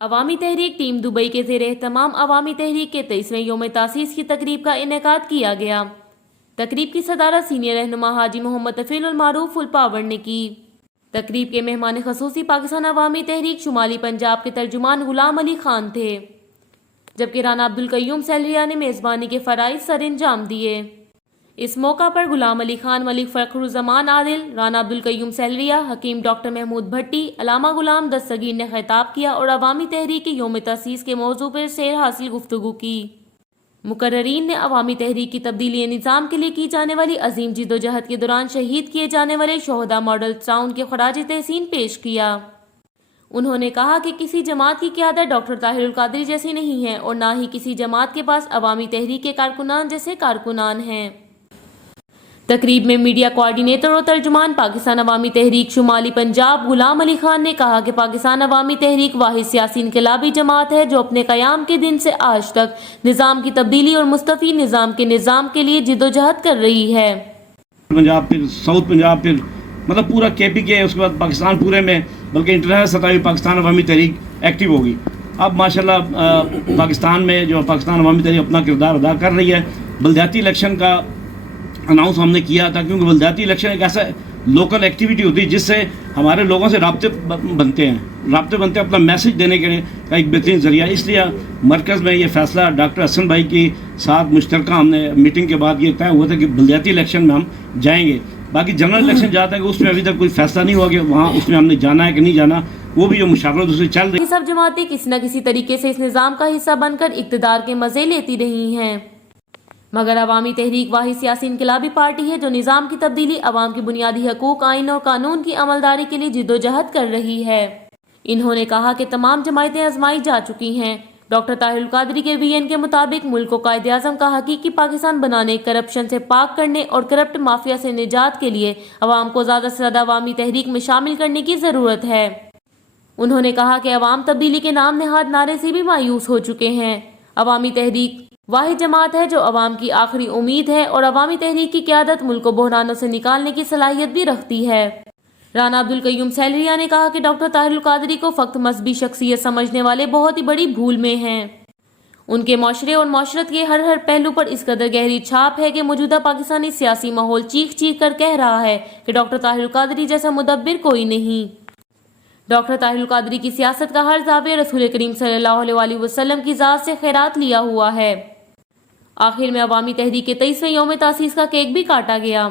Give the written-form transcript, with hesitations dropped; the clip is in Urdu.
عوامی تحریک ٹیم دبئی کے زیر اہتمام عوامی تحریک کے 23ویں یوم تاسیس کی تقریب کا انعقاد کیا گیا۔ تقریب کی صدارت سینئر رہنما حاجی محمد طفیل المعروف فل پاور نے کی۔ تقریب کے مہمان خصوصی پاکستان عوامی تحریک شمالی پنجاب کے ترجمان غلام علی خان تھے، جبکہ رانا عبدالقیوم سیلریا نے میزبانی کے فرائض سر انجام دیے۔ اس موقع پر غلام علی خان، ملک فخر الزمان عادل، رانا عبدالقیوم سیلریا، حکیم ڈاکٹر محمود بھٹی، علامہ غلام دستگیر نے خطاب کیا اور عوامی تحریک کے یوم تاسیس کے موضوع پر سیر حاصل گفتگو کی۔ مقررین نے عوامی تحریک کی تبدیلی نظام کے لیے کی جانے والی عظیم جدوجہد کے دوران شہید کیے جانے والے شہداء ماڈل ٹاؤن کے خراج تحسین پیش کیا۔ انہوں نے کہا کہ کسی جماعت کی قیادت ڈاکٹر طاہر القادری جیسی نہیں ہے اور نہ ہی کسی جماعت کے پاس عوامی تحریک کے کارکنان جیسے کارکنان ہیں۔ تقریب میں میڈیا کوارڈینیٹر اور ترجمان پاکستان عوامی تحریک شمالی پنجاب غلام علی خان نے کہا کہ پاکستان عوامی تحریک واحد سیاسی انقلابی جماعت ہے جو اپنے قیام کے دن سے آج تک نظام کی تبدیلی اور مستفی نظام کے لیے جدوجہد کر رہی ہے۔ پنجاب پھر ساؤتھ پنجاب پھر مطلب پورا KP کے اس کے بعد پاکستان پورے میں بلکہ انٹرنیشنل سطح پہ پاکستان عوامی تحریک ایکٹیو ہوگی۔ اب ماشاءاللہ پاکستان میں جو پاکستان عوامی تحریک اپنا کردار ادا کر رہی ہے۔ بلدیاتی الیکشن کا اناؤنس ہم نے کیا تھا کیونکہ بلدیاتی الیکشن ایک ایسا لوکل ایکٹیویٹی ہوتی ہے جس سے ہمارے لوگوں سے رابطے بنتے ہیں اپنا میسج دینے کے کا ایک بہترین ذریعہ۔ اس لیے مرکز میں یہ فیصلہ ڈاکٹر حسن بھائی کی ساتھ مشترکہ ہم نے میٹنگ کے بعد یہ طے ہوا تھا کہ بلدیاتی الیکشن میں ہم جائیں گے۔ باقی جنرل الیکشن جاتا ہے کہ اس میں ابھی تک کوئی فیصلہ نہیں ہوا کہ وہاں اس میں ہم نے جانا ہے کہ نہیں جانا، وہ بھی جو مشاورت اس سے چل رہی ہے۔ سب جماعتیں کسی نہ کسی طریقے سے اس نظام کا حصہ بن کر اقتدار کے مزے لیتی رہی ہیں، مگر عوامی تحریک واحد سیاسی انقلابی پارٹی ہے جو نظام کی تبدیلی، عوام کی بنیادی حقوق، آئین اور قانون کی عملداری کے لیے جدوجہد کر رہی ہے۔ انہوں نے کہا کہ تمام جماعتیں آزمائی جا چکی ہیں۔ ڈاکٹر طاہر القادری کے VN کے مطابق ملک کو قائد اعظم کا حقیقی پاکستان بنانے، کرپشن سے پاک کرنے اور کرپٹ مافیا سے نجات کے لیے عوام کو زیادہ سے زیادہ عوامی تحریک میں شامل کرنے کی ضرورت ہے۔ انہوں نے کہا کہ عوام تبدیلی کے نام نہاد نعرے سے بھی مایوس ہو چکے ہیں۔ عوامی تحریک واحد جماعت ہے جو عوام کی آخری امید ہے اور عوامی تحریک کی قیادت ملک کو بحرانوں سے نکالنے کی صلاحیت بھی رکھتی ہے۔ رانا عبدالقیوم سیلریا نے کہا کہ ڈاکٹر طاہر القادری کو فقط مذہبی شخصیت سمجھنے والے بہت ہی بڑی بھول میں ہیں۔ ان کے معاشرے اور معاشرت کے ہر پہلو پر اس قدر گہری چھاپ ہے کہ موجودہ پاکستانی سیاسی ماحول چیخ چیخ کر کہہ رہا ہے کہ ڈاکٹر طاہر القادری جیسا مدبر کوئی نہیں۔ ڈاکٹر طاہر القادری کی سیاست کا ہر زاویہ رسول کریم صلی اللہ علیہ وسلم کی ذات سے خیرات لیا ہوا ہے۔ آخر میں عوامی تحریک کے 23ویں یوم تاسیس کا کیک بھی کاٹا گیا۔